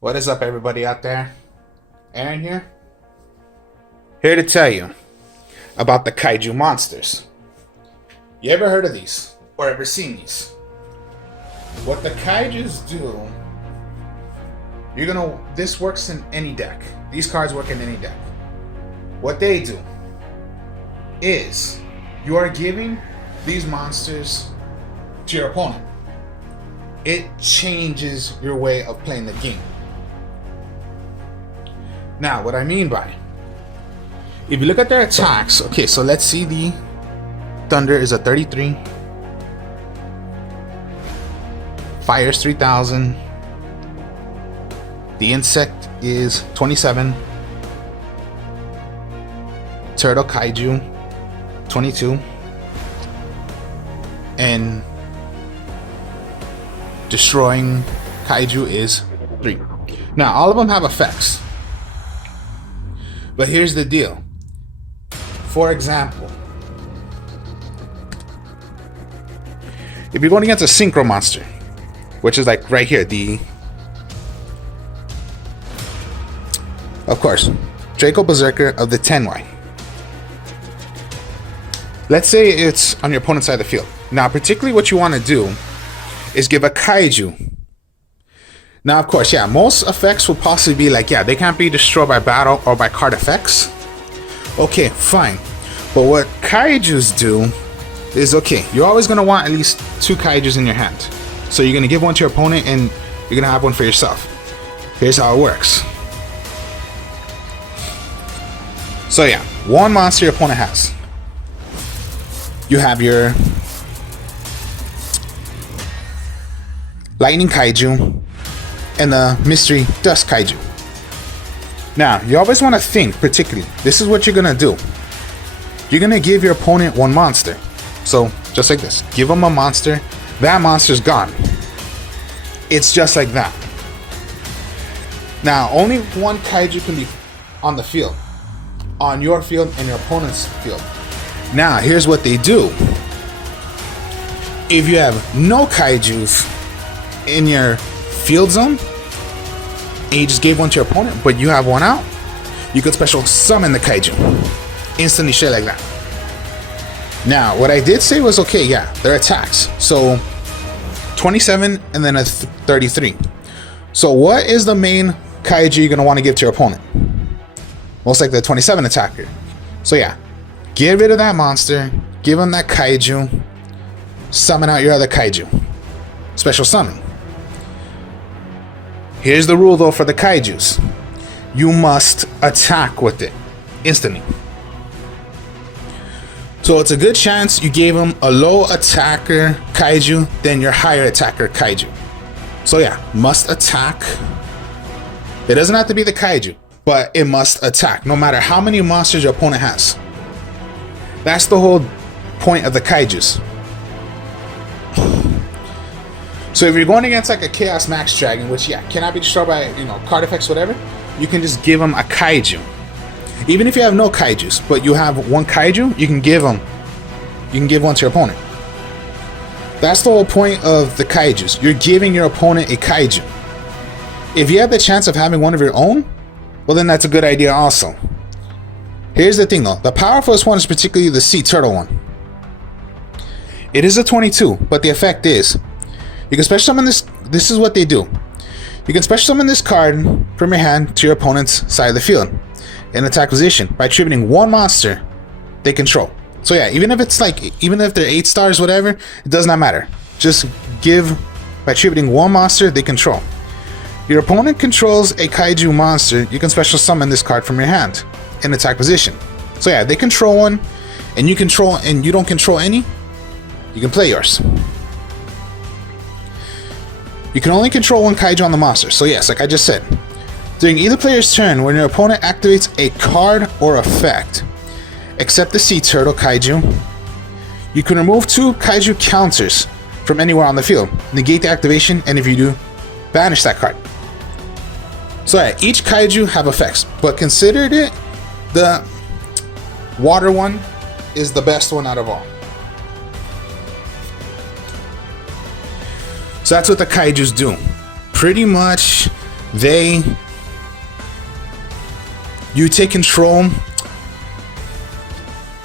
What is up, everybody out there? Aaron here to tell you about the Kaiju monsters. You ever heard of these or ever seen these? What the Kaijus do, this works in any deck. These cards work in any deck. What they do is you are giving these monsters to your opponent. It changes your way of playing the game. Now, what I mean by, if you look at their attacks, okay, so let's see, the Thunder is a 33, Fire's 3000, the Insect is 27, Turtle Kaiju 22, and Destroying Kaiju is 3. Now, all of them have effects. But here's the deal. For example, if you're going against a synchro monster, which is like right here, of course, Draco Berserker of the 10Y. Let's say it's on your opponent's side of the field. Now, particularly what you want to do is give a Kaiju. Now, of course, yeah, most effects will possibly be like, yeah, they can't be destroyed by battle or by card effects. Okay, fine. But what Kaijus do is, okay, you're always going to want at least 2 Kaijus in your hand. So you're going to give one to your opponent and you're going to have one for yourself. Here's how it works. So yeah, one monster your opponent has. You have your Lightning Kaiju and the Mystery Dust Kaiju. Now, you always want to think, particularly, this is what you're going to do. You're going to give your opponent one monster. So, just like this. Give them a monster. That monster's gone. It's just like that. Now, only one Kaiju can be on the field. On your field and your opponent's field. Now, here's what they do. If you have no Kaijus in your field zone, and you just gave one to your opponent, but you have one out, you could special summon the Kaiju. Instantly shit like that. Now, what I did say was, okay, yeah, their attacks. So, 27 and then a 33. So, what is the main Kaiju you're going to want to give to your opponent? Most like the 27 attacker. So, yeah, get rid of that monster, give him that Kaiju, summon out your other Kaiju. Special summon. Here's the rule though for the Kaijus. You must attack with it instantly. So it's a good chance you gave him a low attacker Kaiju than your higher attacker Kaiju. So yeah, must attack. It doesn't have to be the Kaiju, but it must attack no matter how many monsters your opponent has. That's the whole point of the Kaijus. So if you're going against like a Chaos Max Dragon, which yeah, cannot be destroyed by, card effects, whatever, you can just give them a Kaiju. Even if you have no Kaijus, but you have one Kaiju, you can give one to your opponent. That's the whole point of the Kaijus. You're giving your opponent a Kaiju. If you have the chance of having one of your own, well then that's a good idea also. Here's the thing though, the powerfulest one is particularly the Sea Turtle one. It is a 22, but the effect is, you can special summon this. This is what they do. You can special summon this card from your hand to your opponent's side of the field in attack position by attributing one monster they control. So yeah, even if they're 8 stars, whatever, it does not matter. Just give by attributing one monster they control. Your opponent controls a Kaiju monster. You can special summon this card from your hand in attack position. So yeah, they control one, and you don't control any. You can play yours. You can only control one Kaiju on the monster. So yes, like I just said, during either player's turn, when your opponent activates a card or effect, except the Sea Turtle Kaiju, you can remove 2 Kaiju counters from anywhere on the field, negate the activation, and if you do, banish that card. So yeah, each Kaiju have effects, but considered it, the water one is the best one out of all. So that's what the Kaijus do. Pretty much, you take control.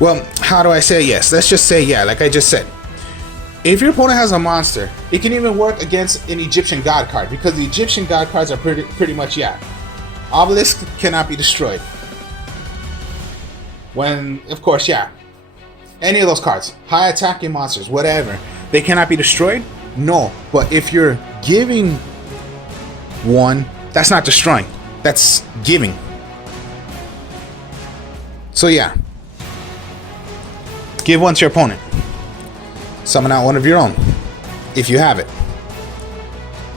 Well, how do I say yes? Let's just say yeah, like I just said. If your opponent has a monster, it can even work against an Egyptian god card, because the Egyptian god cards are pretty much, yeah. Obelisk cannot be destroyed. When, of course, yeah. Any of those cards, high attacking monsters, whatever, they cannot be destroyed? No. But if you're giving one, that's not destroying. That's giving. So yeah. Give one to your opponent. Summon out one of your own, if you have it.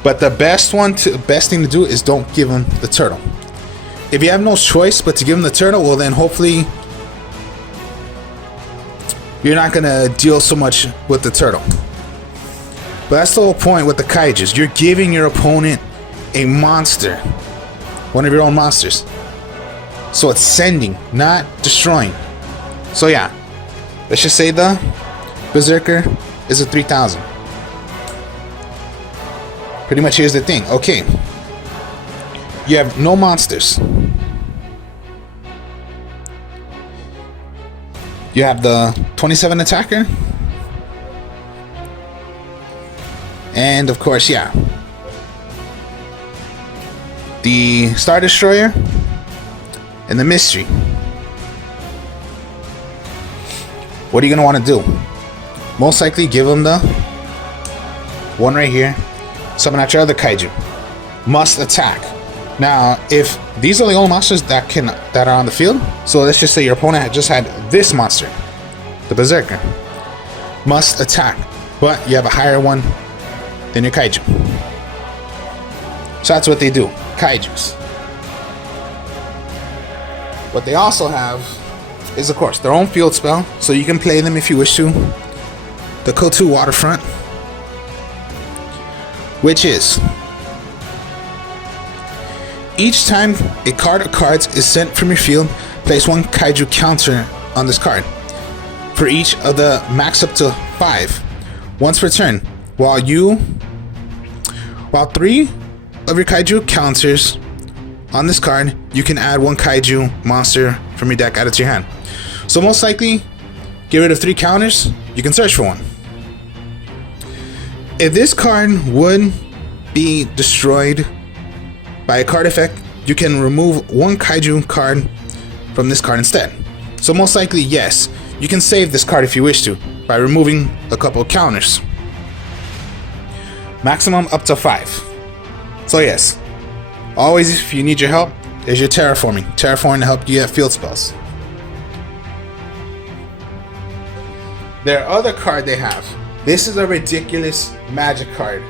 But the best thing to do is don't give them the turtle. If you have no choice but to give them the turtle, well then hopefully you're not gonna deal so much with the turtle. But that's the whole point with the Kaijus. You're giving your opponent a monster, one of your own monsters. So it's sending, not destroying. So yeah, let's just say the Berserker is a 3000. Pretty much here's the thing. Okay, you have no monsters. You have the 27 attacker. And of course, yeah, the Star Destroyer and the Mystery. What are you going to want to do? Most likely give them the one right here. Summon out your other Kaiju. Must attack. Now, if these are the only monsters that are on the field, so let's just say your opponent just had this monster, the Berserker. Must attack, but you have a higher one than your Kaiju. So that's what they do, Kaijus. What they also have is, of course, their own field spell, so you can play them if you wish to. The Kotu Waterfront, which is each time a card or cards is sent from your field, place one Kaiju counter on this card. For each of the max up to 5, once per turn. While 3 of your Kaiju counters on this card, you can add one Kaiju monster from your deck added to your hand. So most likely, get rid of 3 counters, you can search for one. If this card would be destroyed by a card effect, you can remove one Kaiju card from this card instead. So most likely, yes, you can save this card if you wish to, by removing a couple of counters. Maximum up to 5. So yes, always if you need your help, there's your terraforming. Terraforming to help you get field spells. Their other card they have. This is a ridiculous magic card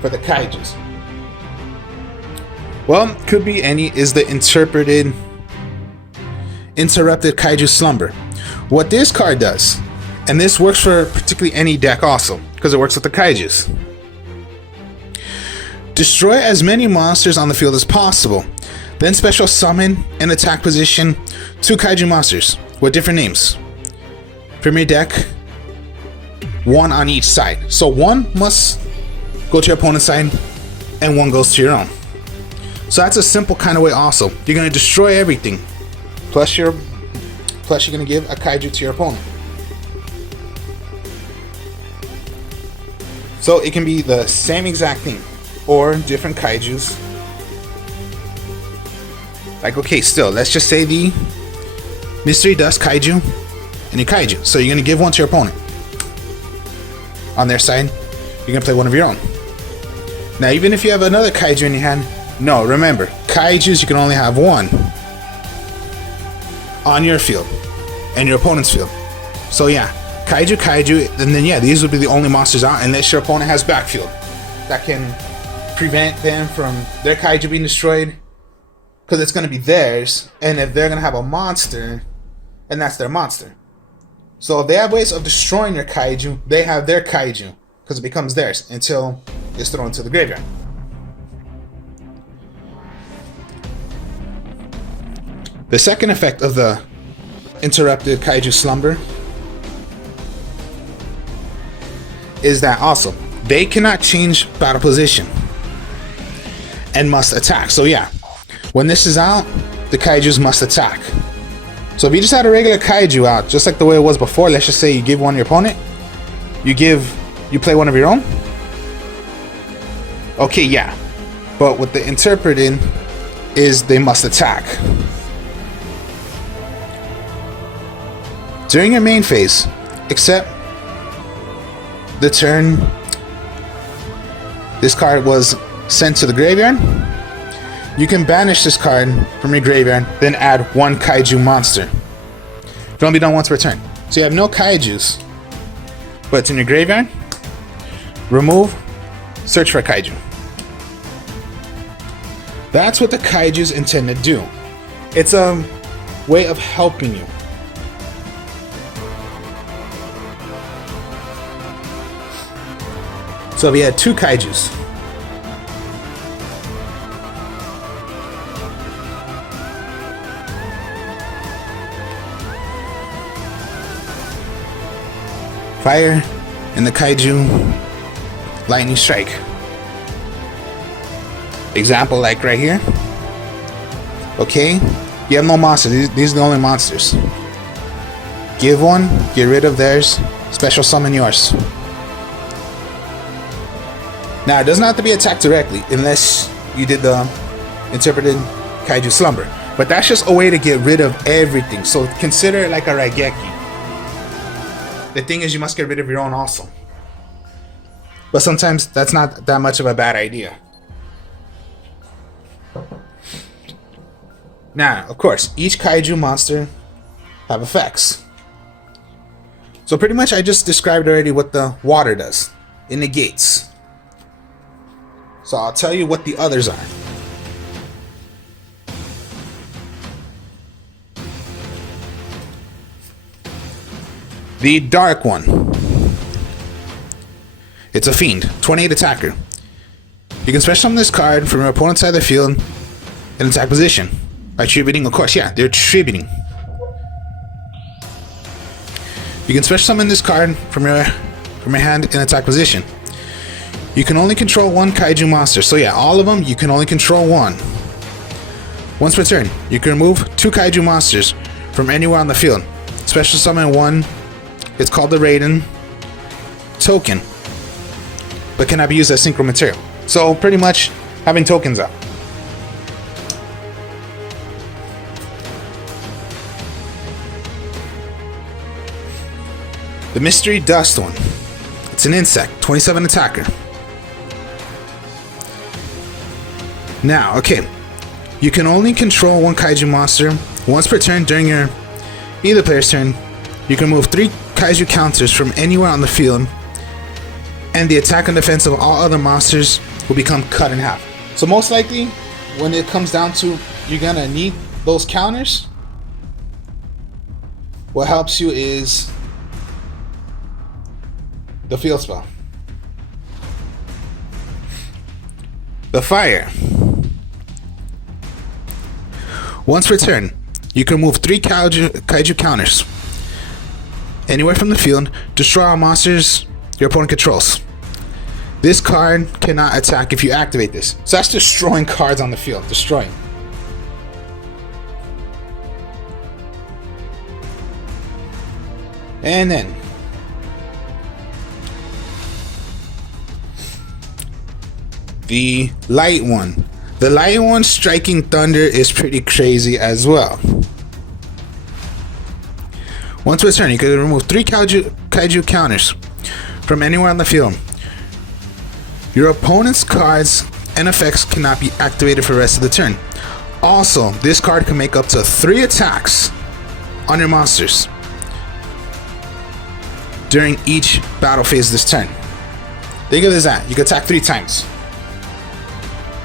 for the Kaijus. Well, could be any, is the Interrupted Kaiju Slumber. What this card does, and this works for particularly any deck also, because it works with the Kaijus. Destroy as many monsters on the field as possible. Then special summon and attack position 2 Kaiju monsters with different names from your deck, 1 on each side. So 1 must go to your opponent's side and 1 goes to your own. So that's a simple kind of way also. You're going to destroy everything. Plus you're going to give a Kaiju to your opponent. So it can be the same exact thing, or different Kaijus. Like, okay, still, let's just say the Mystery Dust Kaiju and your Kaiju. So you're going to give one to your opponent. On their side, you're going to play one of your own. Now, even if you have another Kaiju in your hand, no, remember, Kaijus, you can only have 1 on your field and your opponent's field. So yeah, Kaiju, and then yeah, these would be the only monsters out unless your opponent has backfield that can prevent them from their Kaiju being destroyed, because it's going to be theirs, and if they're going to have a monster, and that's their monster. So if they have ways of destroying your Kaiju, they have their Kaiju, because it becomes theirs until it's thrown into the graveyard. The second effect of the Interrupted Kaiju Slumber is that also they cannot change battle position and must attack. So yeah, when this is out, the kaijus must attack. So if you just had a regular kaiju out, just like the way it was before, let's just say you give one your opponent, you play one of your own. Okay, yeah. But what the interpreting is they must attack. During your main phase, except the turn this card was sent to the graveyard, you can banish this card from your graveyard, then add one kaiju monster. It can only be done once per turn. So you have no kaijus, but it's in your graveyard. Remove, search for a kaiju. That's what the kaijus intend to do. It's a way of helping you. So we had two kaijus. Fire and the kaiju lightning strike. Example like right here. Okay, you have no monsters. These are the only monsters. Give one, get rid of theirs, special summon yours. Now it doesn't have to be attacked directly unless you did the interpreted kaiju slumber. But that's just a way to get rid of everything. So consider it like a Raigeki. The thing is, you must get rid of your own also. But sometimes that's not that much of a bad idea. Now, of course, each kaiju monster have effects. So pretty much I just described already what the water does. It negates. So I'll tell you what the others are. The dark one. It's a fiend, 28 attacker. You can special summon this card from your opponent's side of the field in attack position by attributing, of course, yeah, they're attributing. You can special summon this card from your hand in attack position. You can only control one kaiju monster. So yeah, all of them, you can only control one. Once per turn, you can remove two kaiju monsters from anywhere on the field. Special summon one. It's called the Raiden token, but cannot be used as synchro material. So pretty much having tokens out. The mystery dust one. It's an insect, 27 attacker. Now, okay, you can only control one kaiju monster once per turn during your either player's turn. You can remove 3 kaiju counters from anywhere on the field, and the attack and defense of all other monsters will become cut in half. So most likely, when it comes down to you're gonna need those counters, what helps you is the field spell. The fire. Once per turn, you can remove 3 kaiju counters anywhere from the field, destroy all monsters your opponent controls. This card cannot attack if you activate this. So that's destroying cards on the field. Destroying. And then the light one. The light one, striking thunder, is pretty crazy as well. Once per turn, you can remove 3 kaiju counters from anywhere on the field. Your opponent's cards and effects cannot be activated for the rest of the turn. Also, this card can make up to 3 attacks on your monsters during each battle phase this turn. Think of this as you can attack 3 times,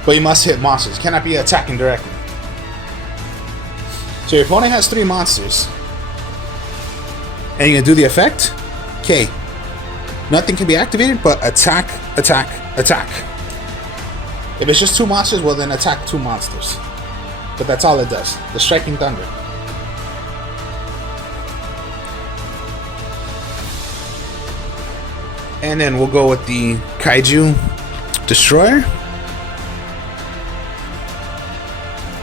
but you must hit monsters. You cannot be attacking directly. So your opponent has 3 monsters, and you can do the effect. Okay, nothing can be activated but attack, attack, attack. If it's just 2 monsters, well then attack 2 monsters. But that's all it does. The striking thunder. And then we'll go with the Kaiju Destroyer.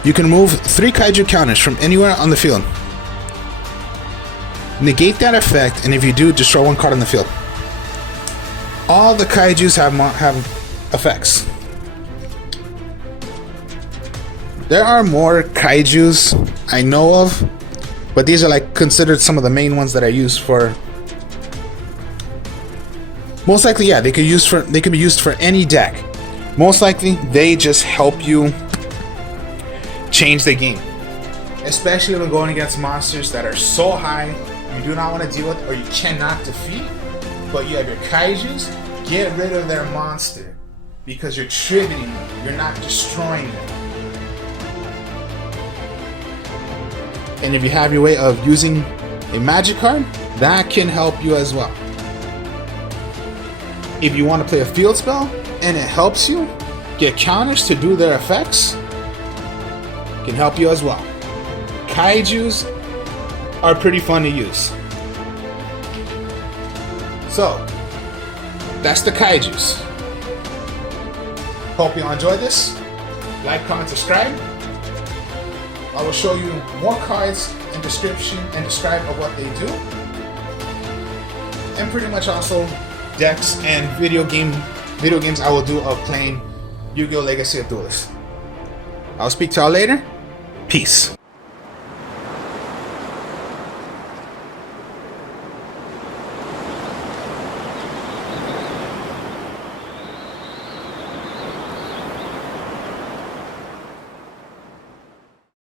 You can remove 3 Kaiju counters from anywhere on the field. Negate that effect, and if you do, destroy 1 card on the field. All the Kaijus have effects. There are more Kaijus I know of, but these are like considered some of the main ones that I use for. Most likely, yeah, they could be used for any deck. Most likely, they just help you change the game, especially when going against monsters that are so high you do not want to deal with or you cannot defeat. But you have your Kaijus. Get rid of their monster because you're tributing them. You're not destroying them. And if you have your way of using a magic card, that can help you as well. If you want to play a field spell and it helps you get counters to do their effects, can help you as well. Kaijus are pretty fun to use. So, that's the Kaijus. Hope you enjoyed this. Like, comment, subscribe. I will show you more cards in description and describe of what they do. And pretty much also decks and video games I will do of playing Yu-Gi-Oh! Legacy of Duelists. I'll speak to y'all later. Peace.